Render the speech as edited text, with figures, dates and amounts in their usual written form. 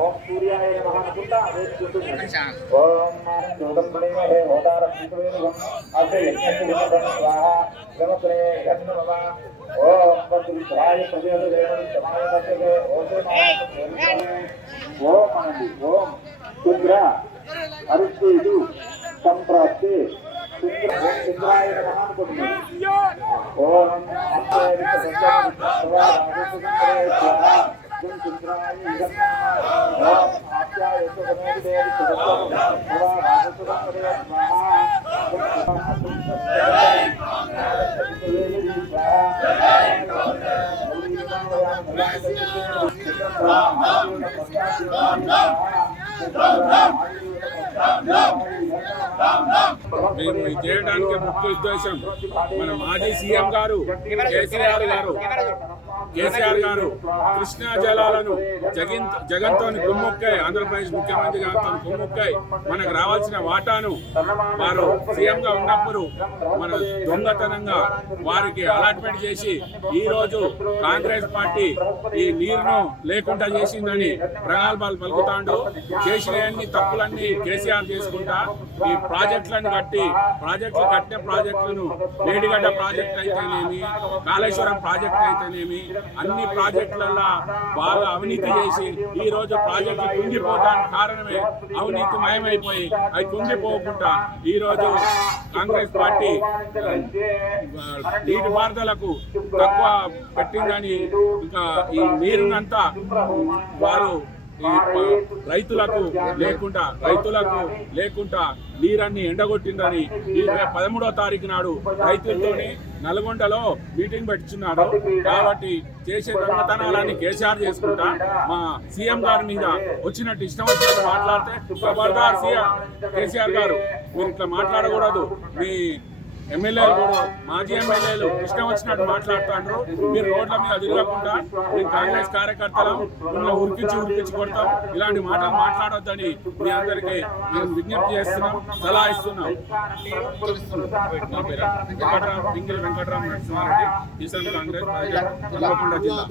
ओम सूर्याय नमः कुंडा ओम ज्योतिर्मणिमहे होतारक्षितवेदं अग्रे यज्ञस्य स्वाहा नमस्ते यज्ञमवा ओम वसुविधाय प्रजोदयेन समाय मध्यते ओम आनंदी ओम सुंदरा अरुषेदु संप्राप्ते सुंदराय नमः कुंडा ओम अक्षय स्वाहा మేము చేయడానికి ముఖ్య ఉద్దేశం మన మాజీ సీఎం గారు కేసీఆర్ గారు కృష్ణా జలాలను జగన్తో కుమ్ముక్కై ఆంధ్రప్రదేశ్ ముఖ్యమంత్రి గారితో కుమ్ముక్కై మనకు రావాల్సిన వాటాను వారు సీఎంగా ఉన్నప్పుడు మన దొంగతనంగా వారికి అలాట్మెంట్ చేసి ఈ రోజు కాంగ్రెస్ పార్టీ ఈ నీరును లేకుండా చేసిందని ప్రగల్భాలు పలుకుతాండు. చేసిన తప్పులన్నీ కేసీఆర్ చేసుకుంటా ఈ ప్రాజెక్టులను కట్టిన ప్రాజెక్టులను మేడిగడ్డ ప్రాజెక్ట్ అయితేనేమి, కాళేశ్వరం ప్రాజెక్ట్ అయితేనేమి అన్ని ప్రాజెక్టులలో బాగా అవినీతి చేసి ఈ రోజు ప్రాజెక్టులు కుంగిపోవడానికి కారణమే అవినీతి మయమైపోయి అవి కుంగిపోకుండా ఈ రోజు కాంగ్రెస్ పార్టీ నీటి పారుదలకు తక్కువ పెట్టిందని ఇంకా ఈ నీరునంతా వారు రైతులకు లేకుండా నీరన్ని ఎండగొట్టిందని ఈ 13వ తారీఖు నాడు రైతులతోని నల్గొండలో మీటింగ్ పెట్టుచున్నారు. కాబట్టి చేసే దొంగతనాలని కేసీఆర్ చేసుకుంటా మా సీఎం గారి మీద వచ్చినట్టు ఇష్టం వచ్చినట్టు మాట్లాడితే ఖబర్దార్ కేసీఆర్ గారు మీరు ఇట్లా మాట్లాడకూడదు. మీ ఎమ్మెల్యేలు కూడా మాజీ ఎమ్మెల్యేలు ఇష్టం వచ్చినట్టు మాట్లాడుతున్నారు. మీరు రోడ్ల మీద తిరగకుండా మేము కాంగ్రెస్ కార్యకర్తలు మిమ్మల్ని ఉరికించి కొడతాం, ఇలాంటి మాటలు మాట్లాడొద్దని మీ అందరికీ మేము విజ్ఞప్తి చేస్తున్నాం, సలహా ఇస్తున్నాం. పింగిల్ వెంకటరామ నరసింహారెడ్డి, ఈశాన్ కాంగ్రెస్ జిల్లా.